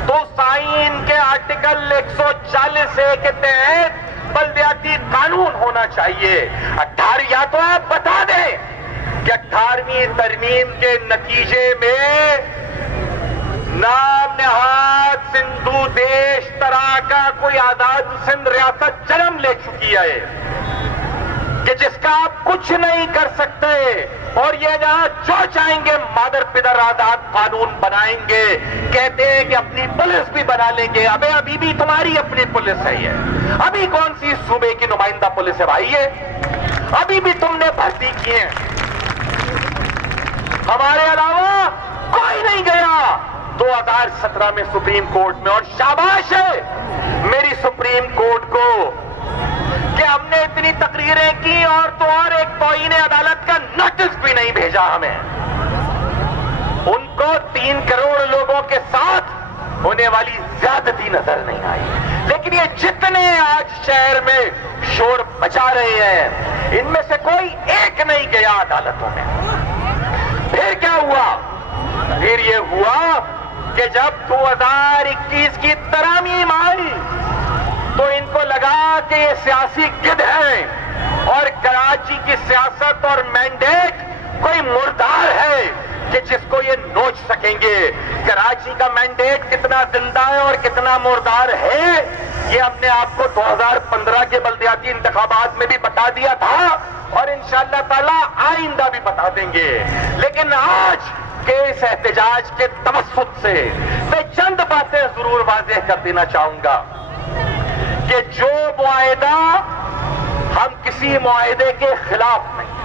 تو اس آئین کے آرٹیکل 140A کے تحت بلدیاتی قانون ہونا چاہیے. 18 یا تو آپ بتا دیں کہ 18ویں ترمیم کے نتیجے میں نام نہاد سندھو دیش طرح کا کوئی آزاد سندھ ریاست جنم لے چکی ہے کہ جس کا آپ کچھ نہیں کر سکتے، اور یہ جہاں جو چاہیں گے مادر پدر آزاد قانون بنائیں گے. کہتے ہیں کہ اپنی پولیس بھی بنا لیں گے. ابھی بھی تمہاری اپنی پولیس ہے. یہ ابھی کون سی صوبے کی نمائندہ پولیس ہے بھائی؟ یہ ابھی بھی تم نے بھرتی کی ہے. ہمارے علاوہ کوئی نہیں گیا 2017 میں سپریم کورٹ میں. اور شاباش ہے میری سپریم کورٹ کو کہ ہم نے اتنی تقریریں کی اور تو اور ایک توہین عدالت کا نوٹس بھی نہیں بھیجا ہمیں. ان کو 3 کروڑ لوگوں کے ساتھ ہونے والی زیادتی نظر نہیں آئی. لیکن یہ جتنے آج شہر میں شور مچا رہے ہیں ان میں سے کوئی ایک نہیں گیا عدالتوں میں. پھر کیا ہوا؟ پھر یہ ہوا کہ جب 2021 کی ترامیم آئی تو ان کو لگا کہ یہ سیاسی گدھ ہے اور کراچی کی سیاست اور مینڈیٹ کوئی مردار ہے. کہ جس کو یہ نوچ سکیں گے. کراچی کا مینڈیٹ کتنا زندہ ہے اور کتنا مردار ہے یہ ہم نے آپ کو 2015 کے بلدیاتی انتخابات میں بھی بتا دیا تھا اور انشاءاللہ تعالی آئندہ بھی بتا دیں گے. لیکن آج کے اس احتجاج کے توسط سے میں چند باتیں ضرور واضح کر دینا چاہوں گا کہ جو معاہدہ ہم کسی معاہدے کے خلاف نہیں,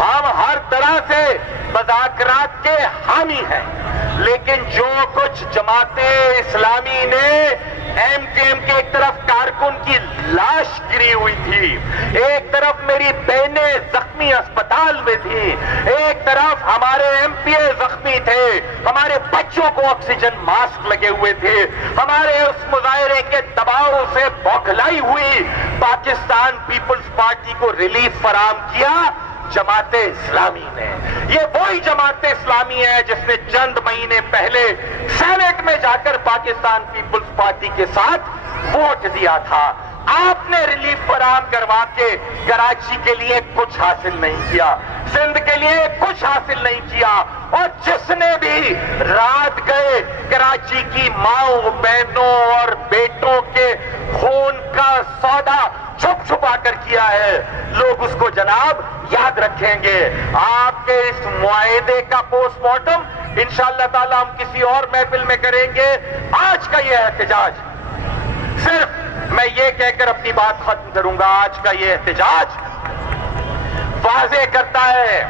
ہم ہر طرح سے مذاکرات کے حامی ہیں, لیکن جو کچھ جماعت اسلامی نے ایم کے ایک طرف کارکن کی لاش گری ہوئی تھی, ایک طرف میری بہنیں زخمی اسپتال میں تھی, ایک طرف ہمارے ایم پی اے زخمی تھے, ہمارے بچوں کو آکسیجن ماسک لگے ہوئے تھے, ہمارے اس مظاہرے کے دباؤ سے بوکھلائی ہوئی پاکستان پیپلز پارٹی کو ریلیف فراہم کیا جماعت اسلامی نے. یہ وہی جماعت اسلامی ہے جس نے چند مہینے پہلے سینٹ میں جا کر پاکستان پیپلز پارٹی کے ساتھ ووٹ دیا تھا. آپ نے ریلیف فراہم کروا کے کراچی کے لیے کچھ حاصل نہیں کیا, سندھ کے لیے کچھ حاصل نہیں کیا, اور جس نے بھی رات گئے کراچی کی ماؤں بہنوں اور بیٹوں کے خون کا سودا چھپ چھپا کر کیا ہے, لوگ اس کو جناب یاد رکھیں گے. آپ کے اس معاہدے کا پوسٹ مارٹم انشاءاللہ تعالی ہم کسی اور محفل میں کریں گے. آج کا یہ احتجاج, صرف میں یہ کہہ کر اپنی بات ختم کروں گا, آج کا یہ احتجاج واضح کرتا ہے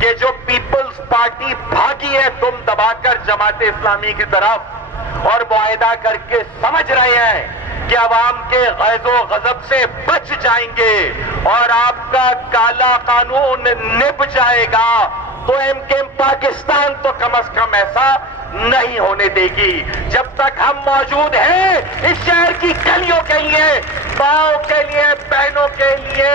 کہ جو پیپلز پارٹی بھاگی ہے تم دبا کر جماعت اسلامی کی طرف اور معاہدہ کر کے سمجھ رہے ہیں کہ عوام کے غیظ و غضب سے بچ جائیں گے اور آپ کا کالا قانون نب جائے گا, تو ایم کے ایم پاکستان تو کم از کم ایسا نہیں ہونے دے گی. جب تک ہم موجود ہیں اس شہر کی گلیوں کے لیے, ماؤں کے لیے, بہنوں کے لیے,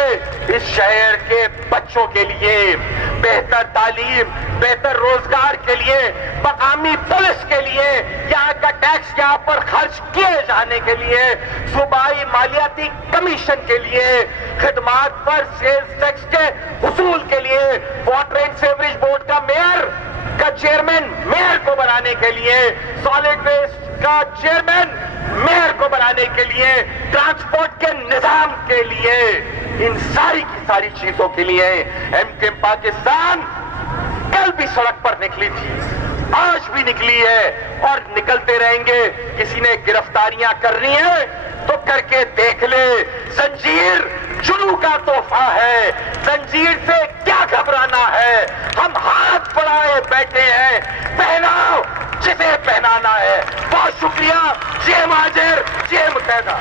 اس شہر کے بچوں کے لیے, بہتر تعلیم, بہتر روزگار کے لیے, مقامی پولیس کے لیے, یہاں کا ٹیکس یہاں پر خرچ کیے جانے کے لیے, صوبائی مالیاتی کمیشن کے لیے, خدمات پر سیلز ٹیکس کے حصول کے لیے, واٹر اینڈ سیوریج بورڈ کا میئر کا چیئرمین میئر کو بنانے کے لیے, سالڈ ویسٹ کا چیئرمین میئر کو بنانے کے لیے, ٹرانسپورٹ کے نظام کے لیے, ان ساری کی ساری چیزوں کے لیے ایم کے پاکستان کل بھی سڑک پر نکلی تھی, آج بھی نکلی ہے اور نکلتے رہیں گے. کسی نے گرفتاریاں کرنی ہیں تو کر کے دیکھ لے, زنجیر جنو کا تحفہ ہے, زنجیر سے کیا گھبرانا ہے, ہم ہاتھ بڑھائے بیٹھے ہیں, پہناؤ جسے پہنانا ہے. بہت شکریہ. جے مہاجر, جے متحدہ.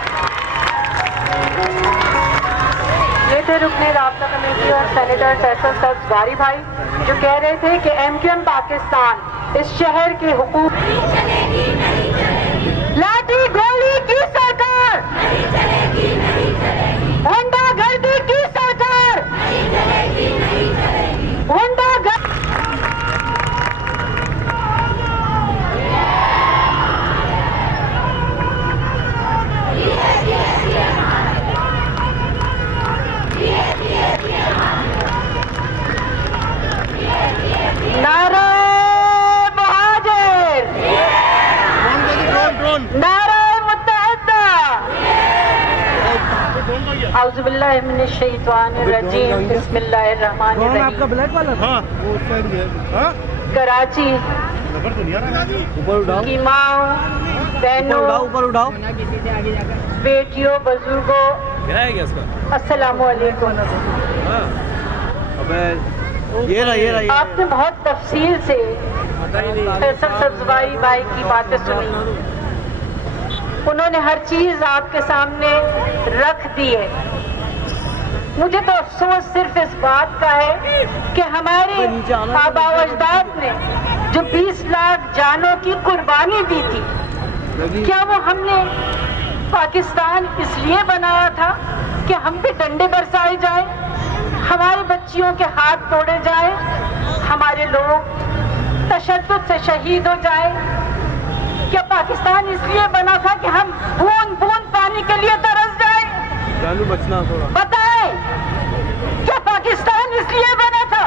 یہ تھے رکن رابطہ کمیٹی اور سینیٹر فیصل سبز غاری بھائی جو کہہ رہے تھے کہ ایم کیو ایم پاکستان اس شہر کے حقوق لاٹھی گولی کی سرکار, ہونڈا گردی کی سرکار, ہونڈا نعرہ مہاجر, نعرہ متحدہ. اعوذ باللہ من الشیطان الرجیم, بسم اللہ الرحمن الرحیم. کراچی کی ماں بہنوں, بیٹیوں, بزرگوں, السلام علیکم. آپ نے بہت تفصیل سے فیصل سبزواری بھائی کی باتیں سنی, انہوں نے ہر چیز آپ کے سامنے رکھ دی ہے. مجھے تو افسوس صرف اس بات کا ہے کہ ہمارے آبا و اجداد نے جو 20 لاکھ جانوں کی قربانی دی تھی, کیا وہ ہم نے پاکستان اس لیے بنایا تھا کہ ہم پہ ڈنڈے برسائے جائیں, ہماری بچیوں کے ہاتھ توڑے جائیں, ہمارے لوگ تشدد سے شہید ہو جائیں؟ کیا پاکستان اس لیے بنا تھا کہ ہم بوند بوند پانی کے لیے ترس جائیں؟ بتائیں, کیا پاکستان اس لیے بنا تھا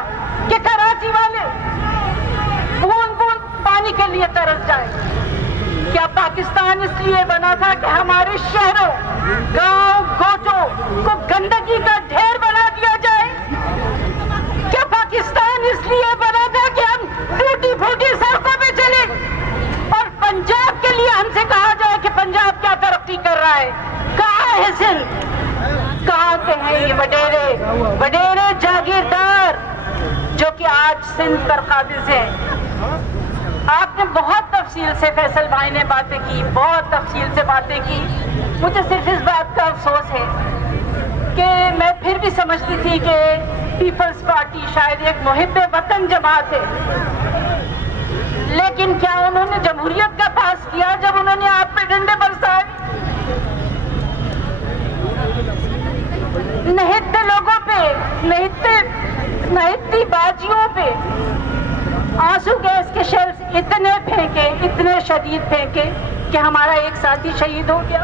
کہ کراچی والے پانی کے لیے ترس جائے. کیا پاکستان اس لیے بنا تھا کہ ہمارے شہروں, گاؤں, کوچوں کو گندگی کا ڈھیر بنا دیا جائے؟ کیا پاکستان اس لیے بنا تھا کہ ہم ٹوٹی پھوٹی سڑکوں پہ چلے اور پنجاب کے لیے ہم سے کہا جائے کہ پنجاب کیا ترقی کر رہا ہے؟ کہاں ہے سندھ؟ کہاں کے ہیں یہ وڈیرے جاگیردار جو کہ آج سندھ پر قابض ہیں؟ آپ نے بہت تفصیل سے, فیصل بھائی نے باتیں کی, بہت تفصیل سے باتیں کی. مجھے صرف اس بات کا افسوس ہے کہ میں پھر بھی سمجھتی تھی کہ پیپلز پارٹی شاید ایک محب وطن جماعت ہے, لیکن کیا انہوں نے جمہوریت کا پاس کیا جب انہوں نے آپ پہ ڈنڈے برسائے؟ نہتے لوگوں پہ, نہتی باجیوں پہ آنسو گیس کے شیلز اتنے پھینکے, اتنے شدید پھینکے کہ ہمارا ایک ساتھی شہید ہو گیا.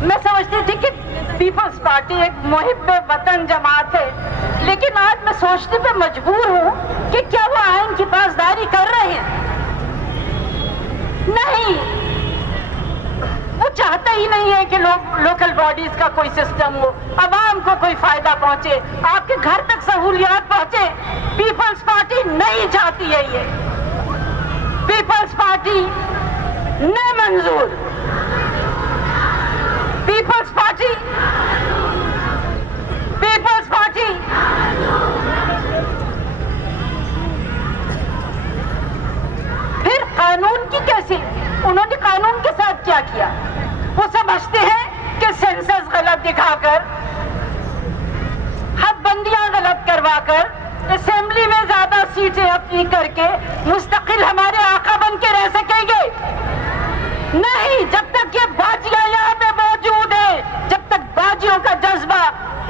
میں سمجھتی تھی کہ پیپلز پارٹی ایک محب وطن جماعت ہے, لیکن آج میں سوچنے پہ مجبور ہوں کہ کیا وہ آئین کی پاسداری کر رہے ہیں؟ نہیں, وہ چاہتا ہی نہیں ہے کہ لوکل باڈیز کا کوئی سسٹم ہو, عوام کو کوئی فائدہ پہنچے, آپ کے گھر تک سہولیات پہنچے. پیپلز پارٹی نہیں چاہتی ہے یہ. پیپلز پارٹی نہیں منظور. پیپلز پارٹی پھر قانون کی کیسی, انہوں نے قانون کے ساتھ کیا کیا؟ وہ سمجھتے ہیں کہ سینسس غلط دکھا کر, حد بندیاں غلط کروا کر, اسمبلی میں زیادہ سیٹیں اپنی کر کے مستقل ہمارے آقا بن کے رہ سکیں گے؟ نہیں, جب تک یہ باجیاں یہاں پہ موجود ہیں, جب تک باجیوں کا جذبہ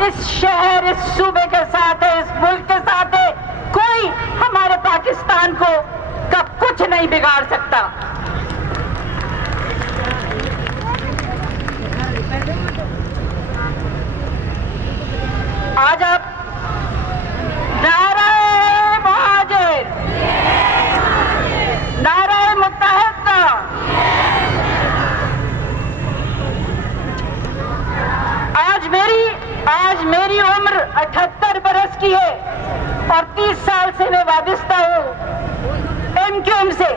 اس شہر, اس صوبے کے ساتھ ہے, اس ملک کے ساتھ ہے, کوئی ہمارے پاکستان کو کب کچھ نہیں بگاڑ سکتا. آج آپ نعرہ مہاجر, نعرہ متحد کا, آج میری عمر 78 برس کی ہے اور 30 سال سے میں وابستہ ہوں ایم کیو ایم سے,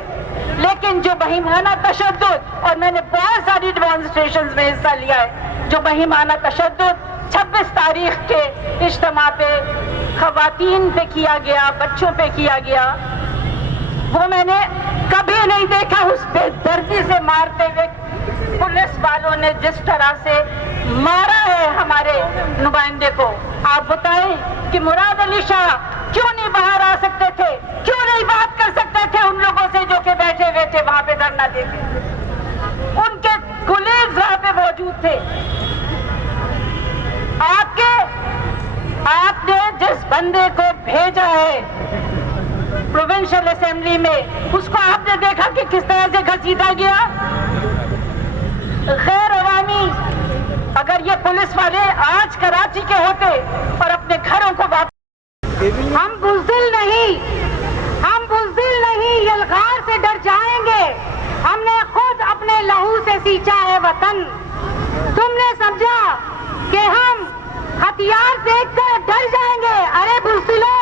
لیکن جو بہیمانہ تشدد, اور میں نے بہت ساری ڈیمانسٹریشنز میں حصہ لیا ہے, جو بہیمانہ تشدد 26 تاریخ کے اجتماع پہ خواتین پہ کیا گیا, بچوں پہ کیا گیا, وہ میں نے کبھی نہیں دیکھا. اس بے دردی سے مارتے ہوئے پولیس والوں نے جس طرح سے مارا ہے ہمارے نمائندے کو, آپ بتائیں کہ مراد علی شاہ کیوں نہیں باہر آ سکتے تھے, کیوں نہیں بات کر سکتے تھے ان لوگوں سے جو کہ بیٹھے ہوئے تھے وہاں پہ دھرنا دے کے؟ ان کے کولیگز وہاں پہ موجود تھے. آپ نے جس بندے کو بھیجا ہے پروونشل اسمبلی میں, اس کو آپ نے دیکھا کہ کس طرح سے گھسیٹا گیا. غیر عوامی, اگر یہ پولیس والے آج کراچی کے ہوتے اور اپنے گھروں کو ہم بزدل نہیں, یلغار سے ڈر جائیں گے. ہم نے خود اپنے لہو سے سینچا ہے وطن. تم نے سمجھا کہ ہم ہتھیار دیکھ کر ڈر جائیں گے؟ ارے بزدلو,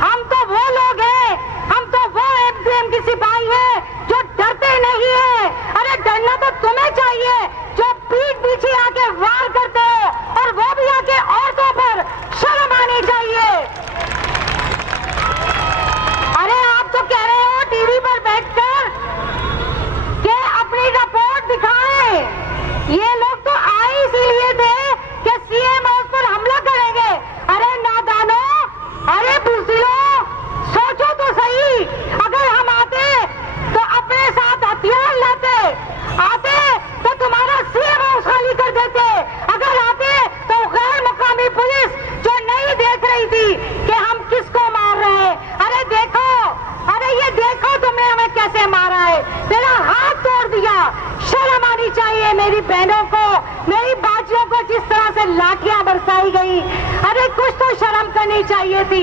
ہم تو وہ لوگ ہیں, ہم تو وہ ایم کیو ایم کی سپاہی ہیں جو ڈرتے نہیں ہیں. ارے ڈرنا تو تمہیں چاہیے جو پیٹ پیچھے آ کے وار کرتے ہو, اور وہ بھی آ کے عورتوں پر. شرم آنی چاہیے. ارے آپ تو کہہ رہے ہو ٹی وی پر بیٹھ کر کہ اپنی رپورٹ دکھائیں. یہ لوگ تو آئے اسی لیے تھے کہ سی ایم ہاؤس پر حملہ کریں گے. ارے نادانو, ارے بزدلو, سوچو تو صحیح. اگر ہم آتے تو اپنے ساتھ ہتھیار لاتے, آتے تو تمہارا سی ایم ہاؤس خالی کر دیتے. اگر آتے تو غیر مقامی پولیس جو نہیں دیکھ رہی تھی کہ ہم کس کو مار رہے ہیں, ارے دیکھو, ارے یہ دیکھو تم نے ہمیں کیسے مارا ہے, تیرا ہاتھ توڑ دیا. شرم آنی چاہیے میری بہنوں کو, میری باجیوں کو, جس طرح سے لاٹھیاں برسائی گئی. ارے کچھ تو شرم کرنی چاہیے تھی.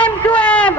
M2M